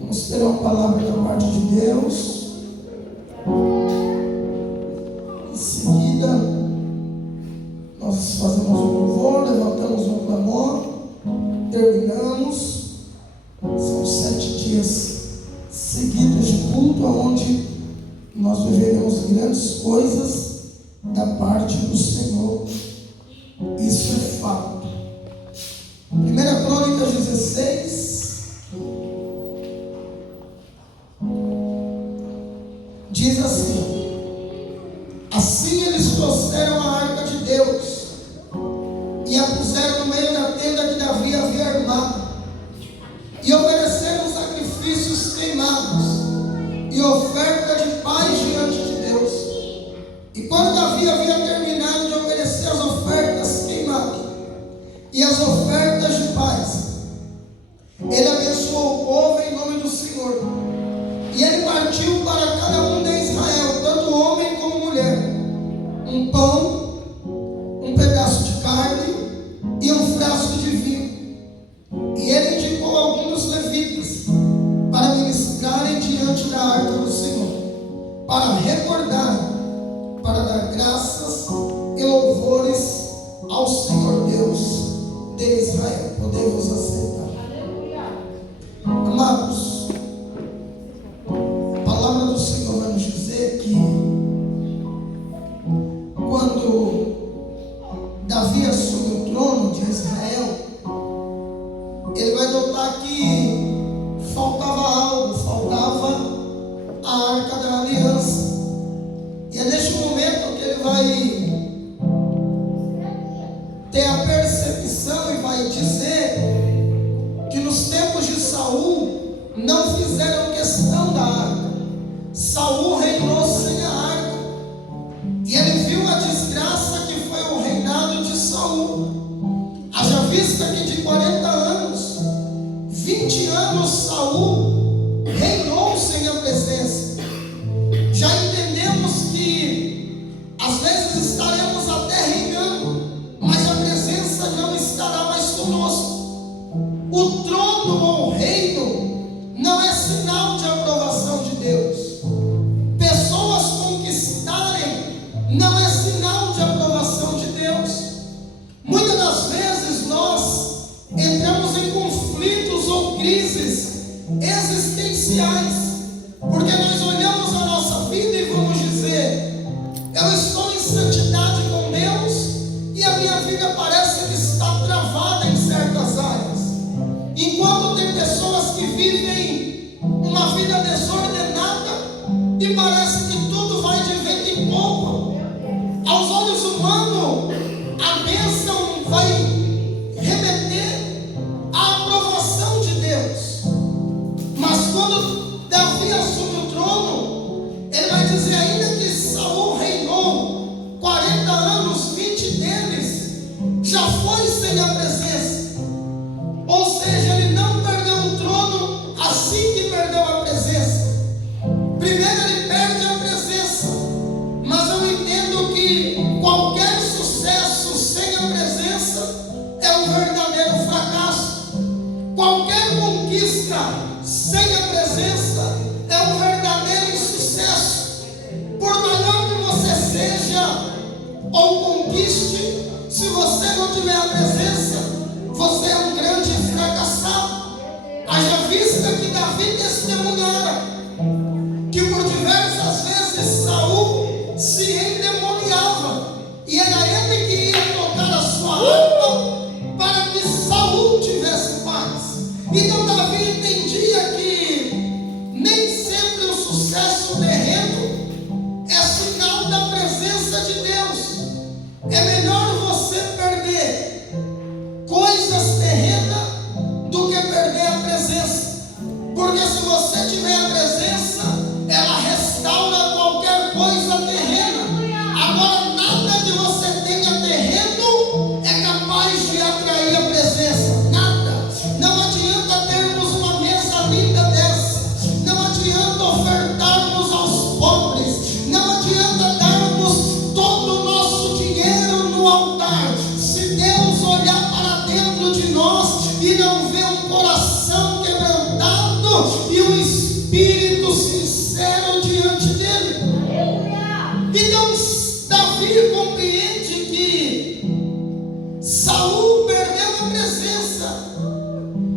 vamos ter uma palavra da parte de Deus. Em seguida, nós fazemos um louvor, levantamos um clamor, terminamos. São 7 dias seguidos de culto, onde nós viveremos grandes coisas da parte do Senhor. Isso é fato. 1 Crônicas 16 diz assim: assim eles trouxeram a arca de Deus e a puseram no meio da tenda que Davi havia armado, e ofereceram sacrifícios queimados e oferta de paz diante de Deus. E quando Davi havia terminado de oferecer as ofertas queimadas e as ofertas de paz, ele abençoou o povo em nome do Senhor. E ele partiu para cada um de Israel, tanto homem como mulher, um pão, um pedaço de carne e um frasco de vinho. E ele indicou alguns dos levitas para ministrarem diante da arca do Senhor, para recordar, para dar graças e louvores ao Senhor Deus de Israel. Podemos aceitar. Amados, a palavra do Senhor vai nos dizer que quando Davi assume o trono de Israel, ele vai notar que faltava algo, faltava a arca da aliança. E é neste momento que ele vai ter a percepção e vai dizer que nos tempos de Saul não fizeram questão da arca. Saul reinou sem a arca, e ele viu a desgraça que foi o reinado de Saul. Haja vista que de 40 anos, 20 anos Saul reinou sem a presença. Já entendemos que às vezes estaremos até reinando, mas a presença não estará mais conosco. O trono ou o reino não é sinal de aprovação de Deus. Pessoas conquistarem não é sinal de aprovação de Deus. Muitas das vezes nós entramos em conflitos ou crises existenciais, porque nós olhamos a nossa vida e vamos dizer: eu estou em santidade com Deus e a minha vida parece que está travada em certas áreas, enquanto tem pessoas que vivem uma vida desordenada e parece que tudo vai de vento em popa. Aos olhos humanos, a bênção vai remeter à aprovação de Deus, mas quando Davi assume o trono, ele vai dizer: ainda que Saul reinou 40 anos, 20 deles já foi sem a presença. Ou seja, ele não perdeu o trono assim que perdeu a presença. Primeiro ele perde a presença, mas eu entendo que qualquer sucesso sem a presença é um verdadeiro fracasso. Qualquer conquista sem a presença é um verdadeiro insucesso. Por maior que você seja ou conquiste, se você não tiver a presença, você é um grande fracassado. Haja vista que Davi testemunhara que por diversas vezes Saul se endemoniava, e era ele que ia tocar a sua harpa para que Saul tivesse paz. Então Davi entendia que nem sempre o sucesso terreno é sinal da presença de Deus. É melhor você perder coisas terrenas do que perder a presença, porque se você tiver a presença, ela restaura qualquer coisa terrena. Agora, nada que você tenha terreno é capaz de atrair a presença. Nada. Não adianta termos uma mesa linda dessa, não adianta ofertarmos aos pobres, não adianta darmos todo o nosso dinheiro no altar. Se Deus olhar para dentro de nós e não ver um coração quebrantado, espírito sincero diante dele. Então Davi compreende que Saul perdeu a presença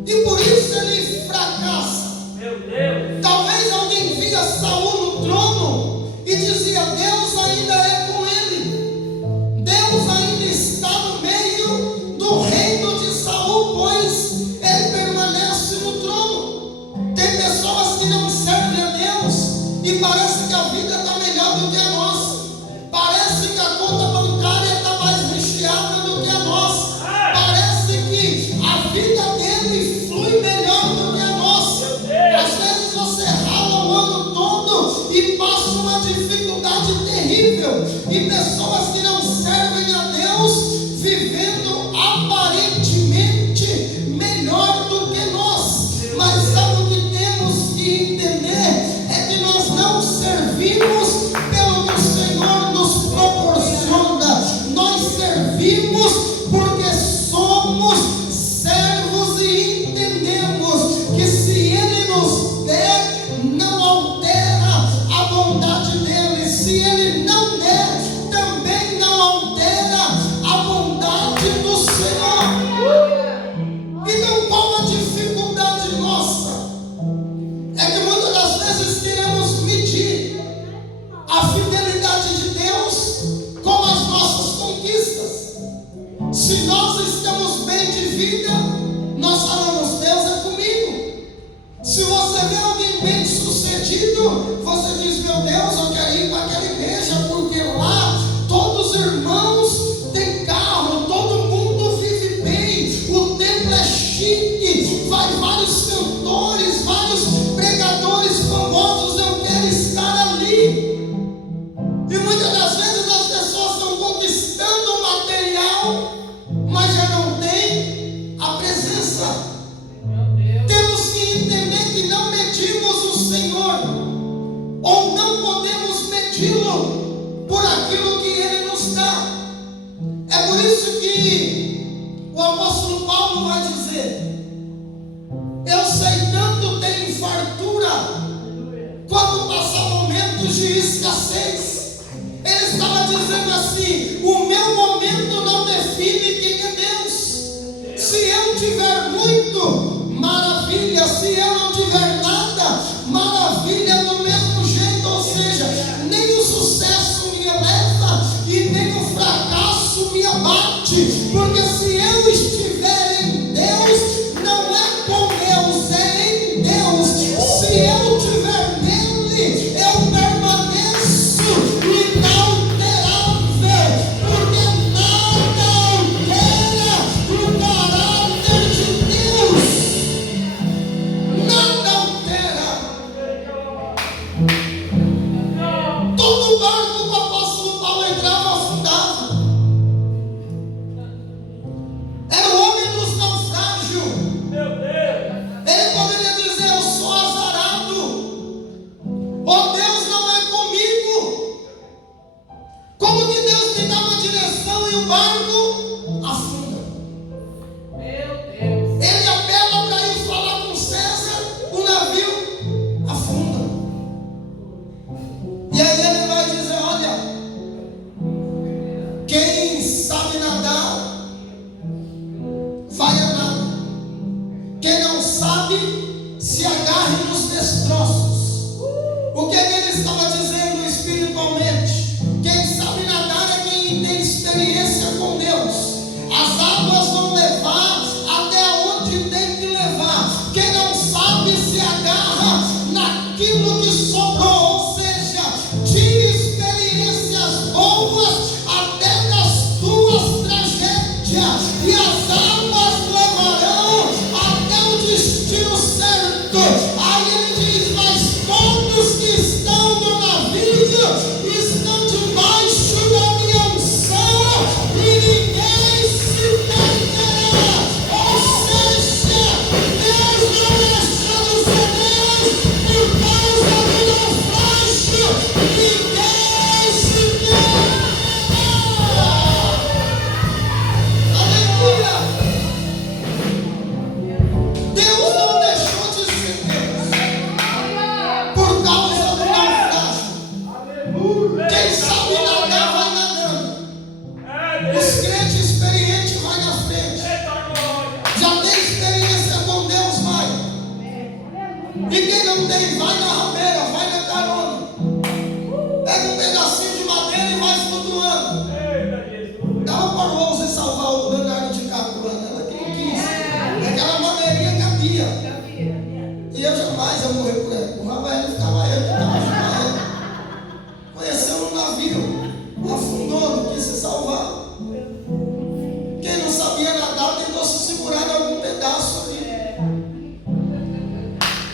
e por isso ele fracassa. Meu Deus. Talvez alguém via Saul no trono e dizia: Deus ainda é com ele, Deus ainda está no meio do reino de Saul, pois ele permanece no trono. Tem pessoas que não servem a Deus e parece que a vida está melhor do que a nossa, parece que a conta bancária está mais recheada do que a nossa, parece que a vida dele flui melhor do que a nossa. Às vezes você rala o ano todo e passa uma dificuldade terrível, e pessoas que não servem a Deus vivendo aparentemente melhor do que nós. Mas sabe o que temos que entender? É que nós não servimos pelo que o Senhor nos proporciona, nós servimos porque somos servos e entendemos que se Ele nos der, não altera a bondade dele, se Ele não der, também não altera a bondade do Senhor. Então qual a dificuldade nossa? É que muitas das vezes queremos medir a fidelidade de Deus com as nossas conquistas. Se nós estamos bem de vida, nós falamos: Deus é comigo. Se você vê alguém bem sucedido, você diz: meu Deus, eu quero ir para aquela igreja, porque lá todos os irmãos têm carro, todo mundo vive bem, o templo é chique, vai vários cantores, vários pregadores famosos, eu quero estar ali. E muitas das vezes as pessoas estão conquistando o material, mas já não tem a presença. Temos que entender que não medimos o Senhor, ou não podemos medi-lo por aquilo que Ele nos dá. É por isso que o apóstolo Paulo vai dizer: eu sei tanto ter fartura quando passar momentos de escassez. Ele estava dizendo assim: o meu momento não define quem é Deus. Se eu tiver muito, maravilha. Se eu não tiver nada, maravilha do mesmo jeito. Ou seja, nem o sucesso me eleva e nem o fracasso me abate, porque se eu estiver em Deus, não é com Deus, é em Deus. Se eu estiver nele, eu permaneço inalterável, porque nada altera o caráter de Deus. Nada altera. Todo barco que o apóstolo Paulo entrava afundava. Era o homem dos naufrágios. Meu Deus. Ele poderia dizer: eu sou azarado, oh Deus não é comigo. Como que Deus me dá uma direção e o barco afunda? Ele apela para ir falar com César, o navio afunda. E aí ele vai dizer: olha, quem sabe nadar, vai a nada. Quem não sabe, se agarre nos destroços. O que ele estava dizendo espiritualmente? Quem sabe nadar é quem tem experiência com Deus. As águas vão levar até onde tem que levar. Quem não sabe, se agarra naquilo que sobrou. Ou seja, tire experiências boas até das tuas tragédias, e as águas levarão até o destino certo. Aí ele diz: mas todos que estão no navio estão debaixo da minha unção, e ninguém se perderá. Ou seja, Deus não deixa de ser Deus por causa do naufrágio. Ninguém se perderá. Aleluia! Deus não deixou de ser Deus. E quem não tem, vai na rabeira, vai na carona. Pega um pedacinho de madeira e vai flutuando. Eita, Jesus. Ela parou você salvar o Leonardo DiCaprio, ela que não quis. Aquela madeirinha cabia. E eu jamais ia morrer por ela. O Rafael ficava eu, ficava ajudando ele. Conheceu um navio, afundou, não quis se salvar. Quem não sabia nadar tentou se segurar em algum pedaço ali.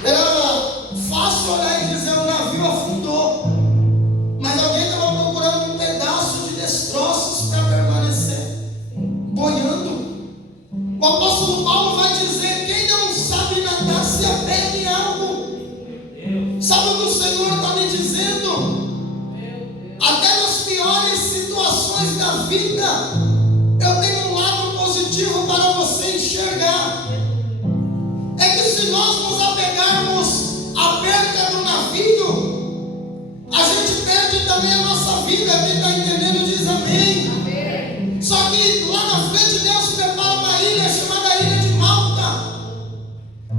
Era fácil olhar e dizer: o navio afundou. Mas alguém estava procurando um pedaço de destroços para permanecer boiando. O apóstolo Paulo vai dizer: quem não sabe nadar se apega em algo. Sabe o que o Senhor está me dizendo? Até nas piores situações da vida, eu tenho um lado positivo para você enxergar. É que se nós nos apegarmos à perca do navio, a gente perde também a nossa vida. Quem está entendendo diz amém. Só que lá na frente Deus prepara uma ilha chamada Ilha de Malta,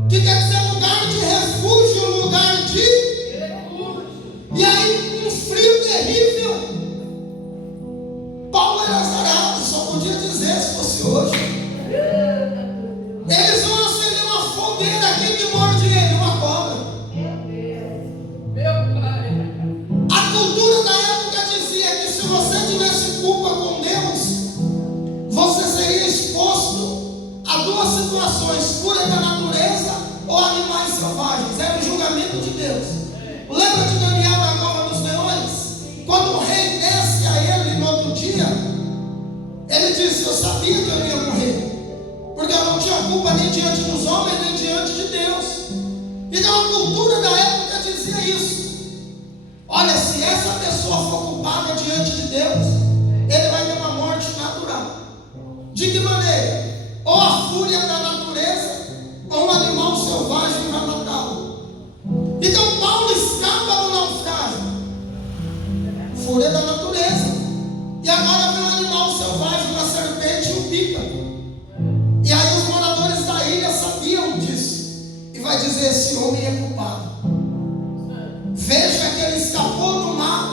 que quer dizer lugar de refúgio, lugar de... E aí um frio terrível. Paulo era azarado, só podia dizer se fosse hoje. Eles vão acender uma fogueira, quem que morde ele? Uma cobra. A cultura da época dizia que se você tivesse culpa com Deus, você seria exposto a duas situações: fúria da natureza ou animais selvagens. Era o julgamento de Deus. Lembra de Daniel na cova dos leões? Quando o rei desce a ele no outro dia, ele disse: eu sabia que eu ia morrer, porque eu não tinha culpa nem diante dos homens, nem diante de Deus. Então a cultura da época dizia isso. Olha, se essa pessoa for culpada diante de Deus, ele vai ter uma morte natural. De que maneira? Ou a fúria da natureza, ou um animal selvagem vai matá-lo. Então Paulo escapa do naufrágio, fúria da natureza, e agora vem um animal selvagem, uma serpente e um pica. E aí os moradores da ilha sabiam disso, e vai dizer: esse homem é culpado. Veja que ele escapou do mar,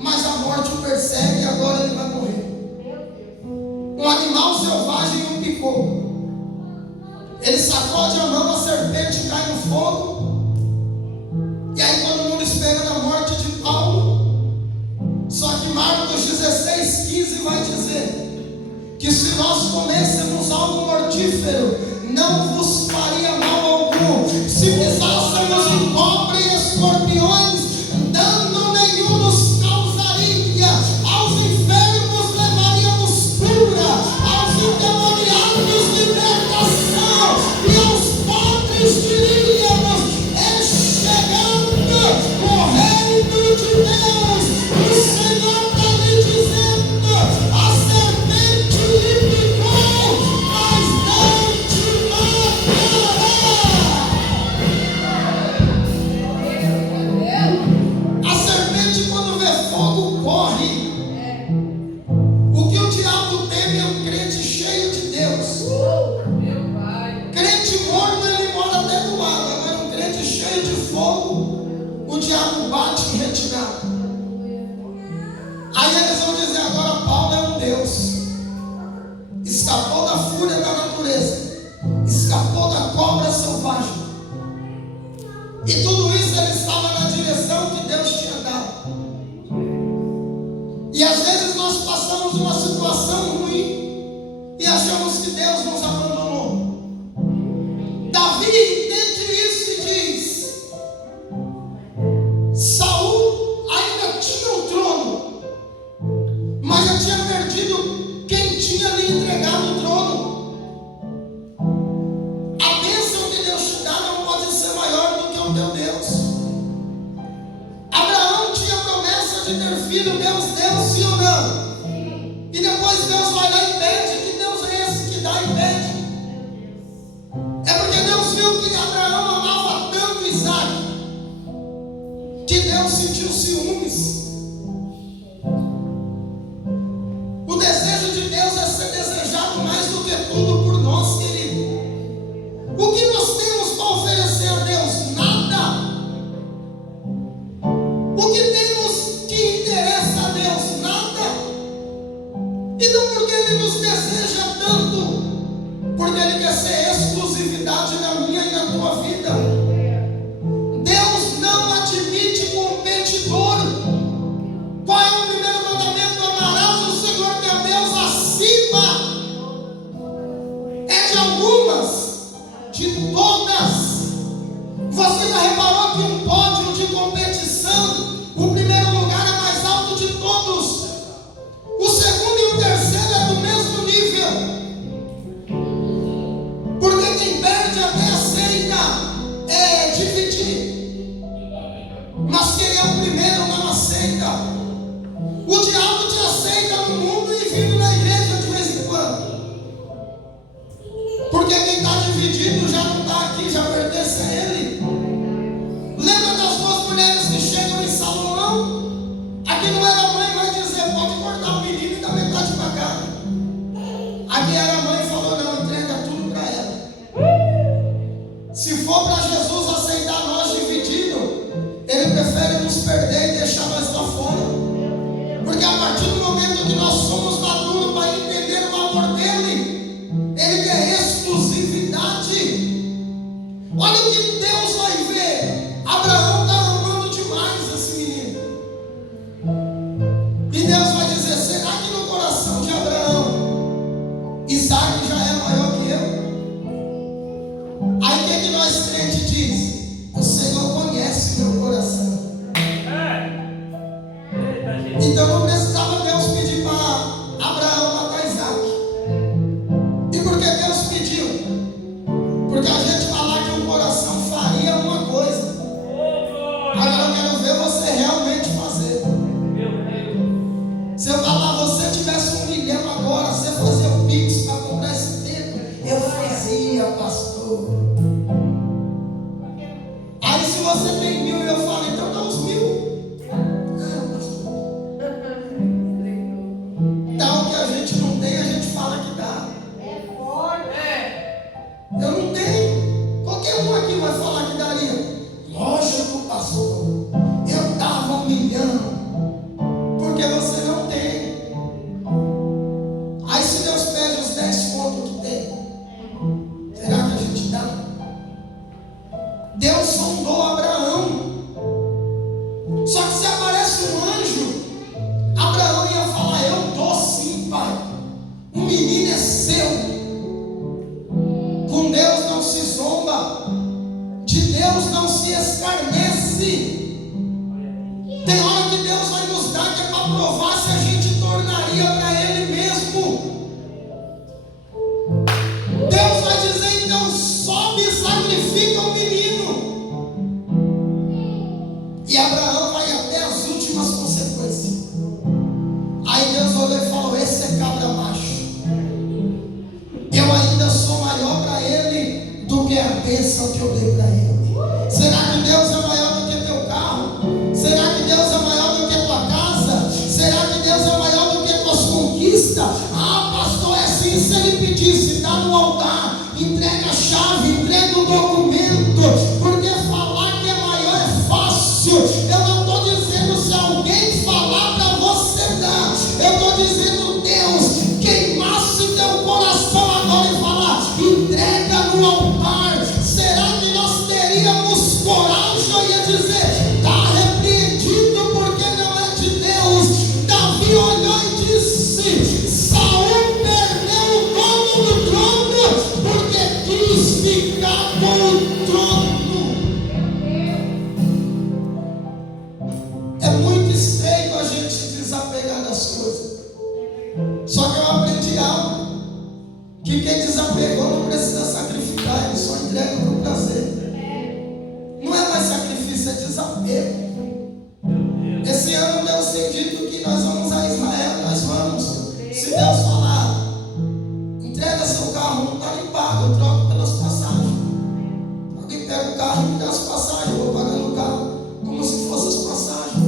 mas a morte o persegue e agora ele vai morrer. Um animal selvagem o picou. Ele sacode a mão, a serpente cai no fogo. E aí todo mundo espera a morte de Paulo. Só que Marcos 16:15 vai dizer que se nós comêssemos algo mortífero, não vos faria mal algum. Se pisássemos em cobra e escorpiões, dano nenhum nos causaria. Aos enfermos levaríamos cura, aos endemoniados libertação, e aos pobres diríamos: é chegando o reino de Deus. O Senhor está lhe dizendo: a serpente lhe picou, mas não te matará. A serpente, quando vê fogo, corre. O que o diabo teme é um crente cheio de Deus. Crente morno, ele mora até do lado. Agora um crente cheio de fogo, o diabo bate em retirada. Aí eles vão dizer: agora Paulo é um Deus. Escapou da fúria da natureza, escapou da cobra selvagem. E tudo isso ele estava na direção que Deus tinha dado. E às vezes nós passamos uma situação ruim e achamos que Deus nos abandonou. Davi entende isso e diz: Saul ainda tinha o trono, mas já tinha perdido quem tinha lhe entregado o trono. A bênção que Deus te dá não pode ser maior do que o teu Deus. Abraão tinha promessa de ter filho, Deus deu, sim ou não? E depois Deus vai lá e pede. Que Deus é esse que dá e pede? É porque Deus viu que Abraão amava tanto Isaac, que Deus sentiu ciúmes. O desejo de Deus é ser desejado mais do que tudo por nós, querido. O que nós temos para oferecer a Deus? Nada se você tem 1000 e eu falo, então dá os 1000. Dá o que a gente não tem, a gente fala que dá. Eu não tenho. Qualquer um aqui vai falar que daria. Lógico, pastor. Eu dava 1 milhão. Porque você não tem. Aí se Deus pede os 10 pontos que tem, será que a gente dá? Deus sondou Abraão. Só que se aparece um anjo, Abraão ia falar: eu dou sim, pai. O menino é seu. Com Deus não se zomba, de Deus não se escarnece. Tem hora que Deus vai nos dar que é para provar se a gente tornaria para Ele mesmo. Deus vai dizer: então sobe e sacrifica o menino. E Abraão vai até as últimas consequências. Aí Deus olhou e falou: esse é cabra macho. Eu ainda sou maior para ele do que a bênção que eu dei para ele. Será que Deus é maior do que teu carro? Será que Deus é maior do que tua casa? Será que Deus é maior do que tuas conquistas? Ah, pastor, é assim. Se ele pedisse, dá no altar, entrega a chave, entrega o documento, porque falar que é maior é fácil. Eu não estou dizendo se alguém falar para você dar. Eu estou dizendo, Deus, queimasse teu coração agora e falar: entrega no altar. Será que nós teríamos coragem? Eu ia dizer: está repreendido porque não é de Deus. Davi olhou e disse: Saul perdeu o dono do trono porque quis ficar com o trono. É muito estranho a gente se desapegar das coisas. Só que eu aprendi algo: que quem desapegou não precisa sacrificar, ele só entrega por prazer. Não é mais sacrifício, é desapego. Esse ano Deus tem dito que nós vamos a Israel, nós vamos. Se Deus falar: entrega seu carro, não está nem pago, eu troco pelas passagens. Alguém pega o carro e me dá as passagens, eu vou pagando o carro como se fosse as passagens.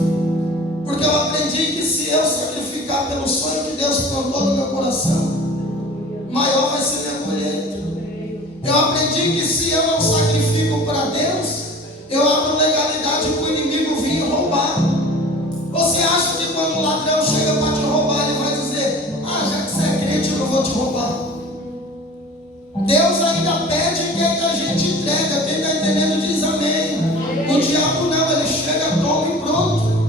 Porque eu aprendi que se eu sacrificar pelo sonho que Deus plantou no meu coração, maior vai ser minha colheita. Eu aprendi que se eu não sacrifico para Deus, eu abro legalidade para o inimigo vir roubar. Você acha que quando o ladrão chega para te roubar, ele vai dizer: ah, já que você é crente, eu não vou te roubar? Deus ainda pede que a gente entrega. Quem está entendendo diz amém. O diabo não, ele chega, toma e pronto.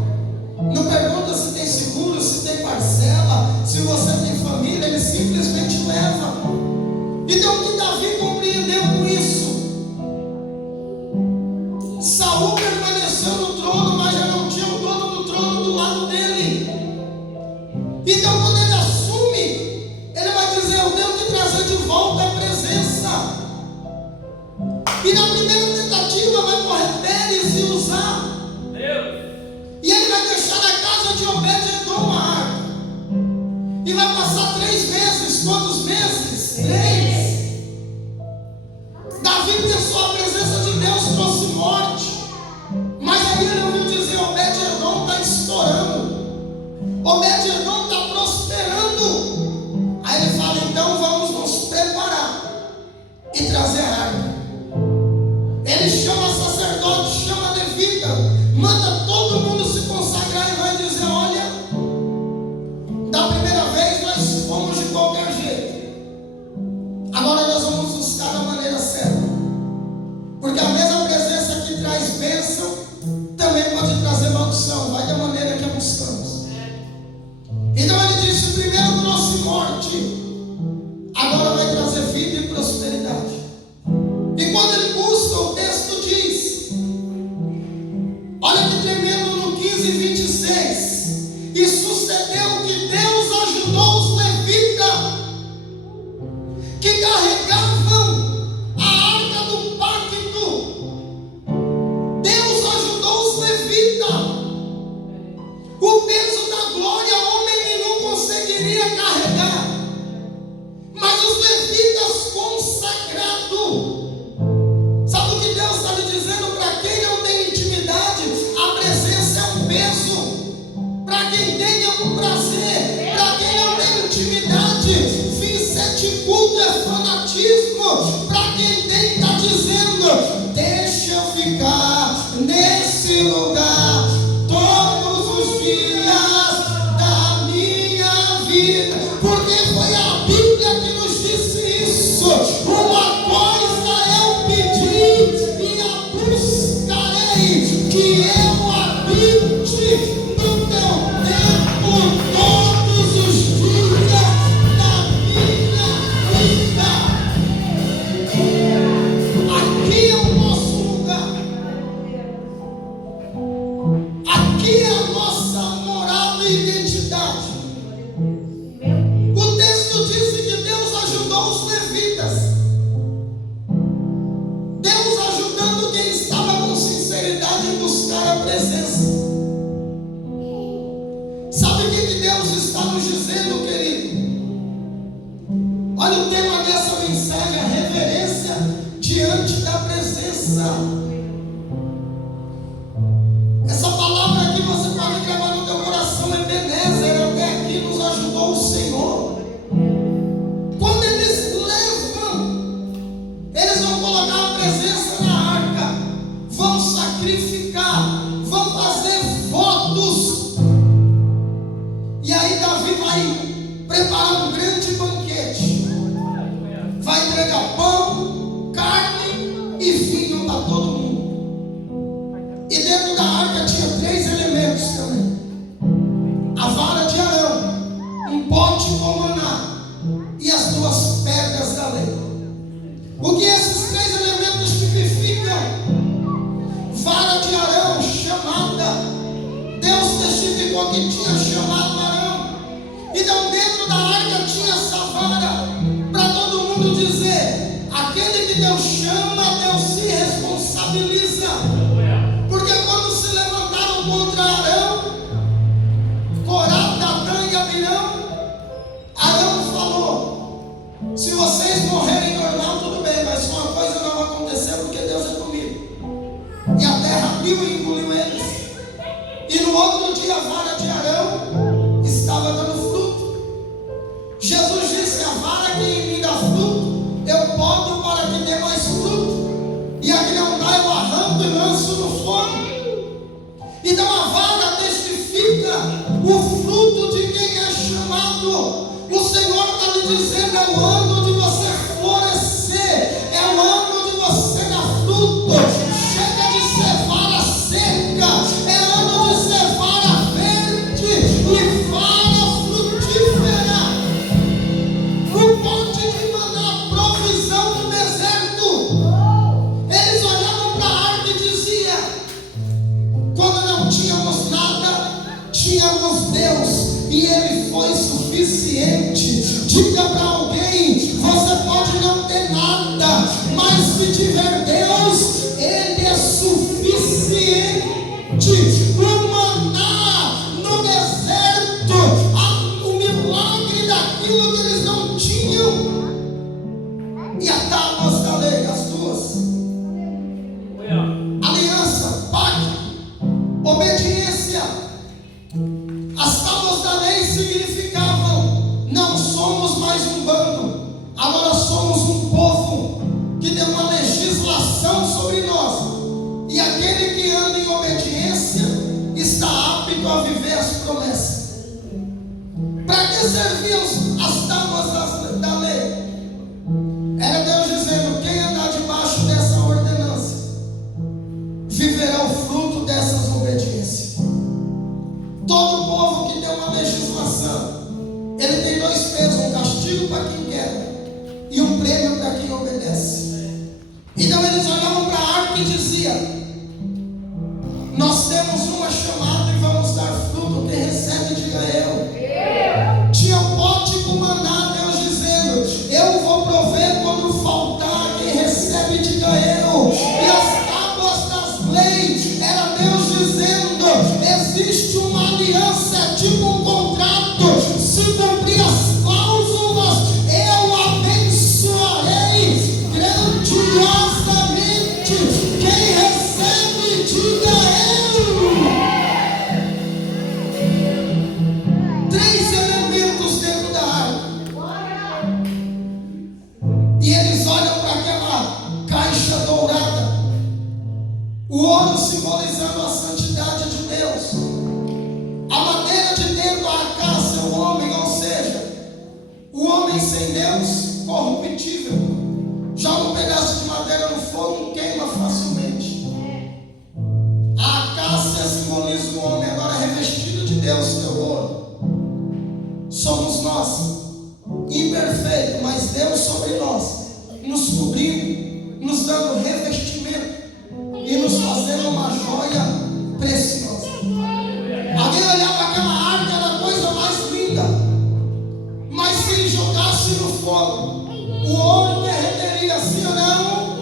Não pergunta se tem seguro, se tem parcela, se você tem família, ele simplesmente leva. Então o que Davi compreendeu com isso? Saul permaneceu no trono, mas já não tinha o dono do trono do lado dele. Então quando ele assume, ele vai dizer: eu tenho que trazer de volta a presença. E na primeira tentativa vai correr Pérez e usar. E ele vai deixar na casa de Obed-Edom a arca. E vai passar 3 meses. Quantos meses? 3. Davi pensou: a presença de Deus trouxe morte. Mas aí ele ouviu dizer: Obed-Edom está estourando. Obed-Edom está prosperando. Aí ele fala: então vamos nos preparar e trazer a arca. Ele chama sacerdote, chama levita, manda todo mundo se consagrar e vai dizer: olha, da primeira vez nós fomos de qualquer jeito, agora nós vamos buscar da maneira certa, porque a mesma presença que traz bênção também pode trazer maldição. Vai da maneira que a buscamos. Então ele disse: primeiro trouxe morte, agora vai trazer vida e prosperidade. E quando ele busca, o texto diz, olha que tremendo, no 15:26: e sucedeu que Deus ajudou os levitas que carregavam a arca do pacto. Deus ajudou os que eu habite no teu templo todos os dias da minha vida. Aqui é o nosso lugar. Aqui é a nossa moral e identidade. O texto diz que Deus ajudou os levitas. Deus ajudando quem estava com sinceridade em buscar a presença. Sabe o que Deus está nos dizendo, querido? Olha o tema dessa mensagem: a reverência diante da presença. Essa palavra aqui você pode gravar no teu coração. Ebenezer, até aqui nos ajudou o Senhor. Quando eles levam, eles vão colocar a presença na arca, vão sacrificar, vão fazer votos. E aí Davi vai preparar um grande banquete. Vai entregar pão, carne e vinho para todo mundo. E dentro da arca tinha 3 elementos também: a vara de Arão, um pote com maná e as 2 pedras da lei. O que esses 3 elementos significam? Vara de Arão, chamada. Deus testificou que tinha chamado Arão. Então dentro da arca tinha essa vara, para todo mundo dizer: aquele que Deus chama, Deus se responsabiliza. Porque quando se levantaram contra Arão, Corá, Datã e Abirão, Arão falou: se vocês morrerem normal, tudo bem, mas uma coisa não vai acontecer, porque Deus é comigo. E a terra abriu e engoliu eles. E no outro dia a vara de Arão estava dando fruto. Jesus disse: a vara que em mim dá fruto, eu podo para que dê mais fruto. E a que não dá, eu arranco e lanço no fogo. Então a vara testifica o fruto de quem é chamado. O Senhor está lhe dizendo: é o ano de você florescer, é o ano de você dar fruto. Chega de ser vara seca, é ano de ser vara verde e vara frutífera. O pote de maná, provisão no deserto. Eles olhavam para a arca e diziam: quando não tínhamos nada, tínhamos Deus, e Ele foi suficiente. Diga para alguém: você pode não ter nada, mas se tiver Deus, Ele é suficiente. O maná no deserto, o milagre daquilo que eles não tinham, e as tábuas da lei, as 2. Aliança, pacto, obediência. As tábuas da lei significavam: não somos mais um bando, agora somos um povo que tem uma legislação sobre nós. E aquele que anda em obediência está apto a viver as promessas. Para que serviam as tábuas da lei? Era Deus dizendo: quem andar debaixo dessa ordenança viverá o fruto dessas obediências. Todo povo que tem uma legislação, ele tem 2 pesos: um castigo para quem quebra e um prêmio para quem obedece. Então eles olhavam para a arca e diziam: nós temos uma chamada e vamos dar fruto. Quem recebe, diga eu. Tinha um pote com maná, Deus dizendo: eu vou prover quando faltar. Quem recebe, diga eu. E as tábuas das leis, era Deus dizendo: existe uma aliança, é tipo um contrato. Se cumprir as cláusulas, eu abençoarei grandiosamente. Quem recebe, diga eu. 3 elementos dentro da arca. E eles olham para aquela caixa dourada, o ouro simbolizando a santidade de Deus. A maneira de dentro da arca é o homem, ou seja, o homem sem Deus, corruptível. Joga um pedaço de madeira no fogo e queima facilmente. A diz o homem, agora revestido de Deus, teu ouro. Somos nós, imperfeitos, mas Deus sobre nós, nos cobrindo, nos dando revestimento e nos fazendo uma joia preciosa. Alguém olhava aquela arca, era a coisa mais linda, mas se jogasse no fogo, o ouro derreteria, sim ou não?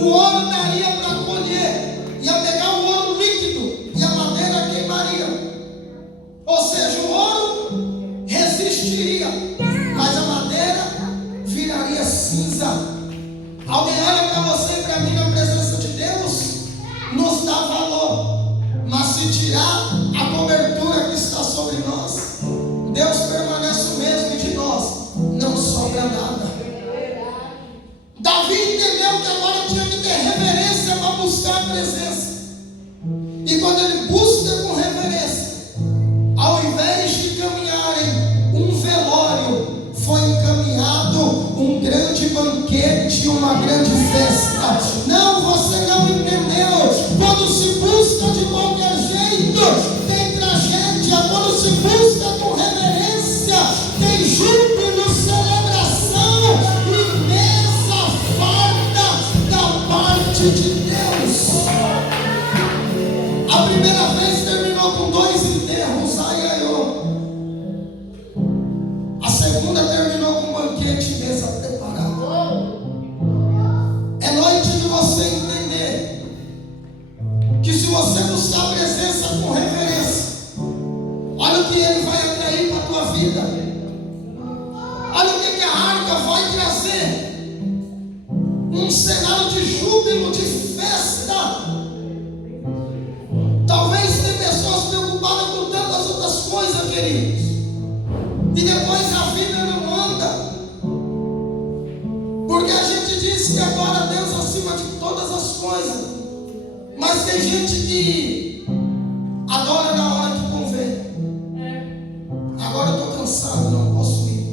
O ouro daria para colher, ia pegar o ouro líquido e a madeira queimaria. Ou seja, o ouro resistiria, mas a madeira viraria cinza. Alguém olha para você e para mim na presença de Deus, nos dá valor, mas se tirar a cobertura que está sobre nós, Deus permanece o mesmo e de nós não sobra nada. Davi entendeu que agora tinha que ter reverência para buscar a presença. E quando ele busca com reverência, ao invés de caminharem um velório, foi encaminhado um grande banquete, uma grande festa. Não, você não entendeu. Quando se busca de qualquer jeito, tem tragédia. Quando se busca com reverência, tem júbilo, celebração, imensa farda da parte de Deus. A primeira vez terminou com 2 enterros, ai, ai, oh. A segunda terminou com um banquete e mesa preparada. É noite de você entender que se você buscar a presença com reverência, olha o que Ele vai atrair para a tua vida. Olha o que a arca vai trazer. Um cenário de júbilo, de festa. Talvez tem pessoas preocupadas com tantas outras coisas, queridos, e depois a vida não anda, porque a gente diz que adora a Deus acima de todas as coisas, mas tem gente que adora na hora que convém. Agora eu estou cansado, não posso ir.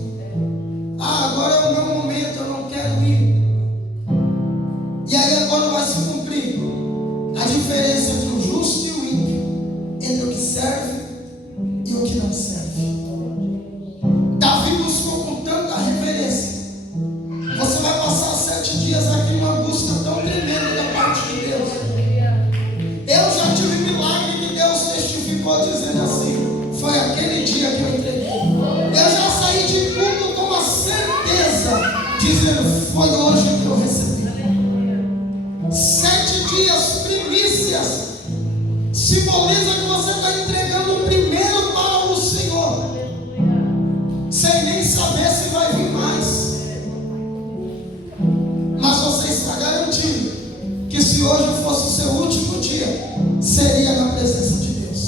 Agora é o meu momento, eu não quero ir. E aí agora vai se cumprir a diferença entre o justo e o ímpio, entre o que serve e o que não serve. Davi buscou com tanta reverência. Você vai passar 7 dias aqui numa busca tão tremenda da parte de Deus. Eu já tive milagre que Deus testificou dizendo assim: foi aquele dia que eu entreguei. Eu já saí de culto com a certeza, dizendo: foi hoje que eu recebi. 7 dias, primícias, simboliza que você está entregando o primeiro para o Senhor, sem nem saber se vai vir mais. Mas você está garantido que se hoje fosse o seu último dia, seria na presença de Deus.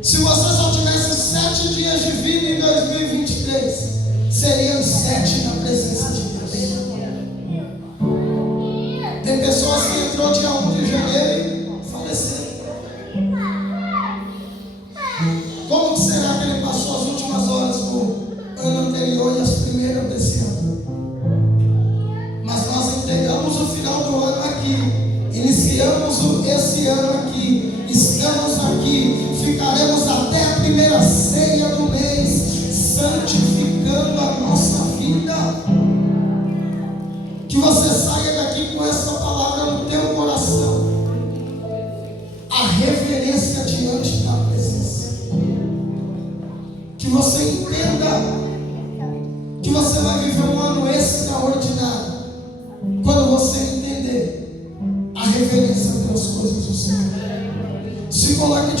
Se você só tivesse 7 dias de vida em 2023, seriam 7 na presença de Deus. Tem pessoas que entrou dia 1 de janeiro e faleceram. Como será que ele passou as últimas horas do ano anterior e as primeiras desse ano? Mas nós entregamos o final do ano aqui, iniciamos esse ano aqui, estamos aqui, ficaremos até a primeira ceia do mês, santificando a nossa vida. Que você saia daqui com essa palavra no teu coração, a reverência diante da presença. Que você entenda que você vai viver um ano extraordinário quando você entender a reverência pelas coisas do Senhor. Se coloque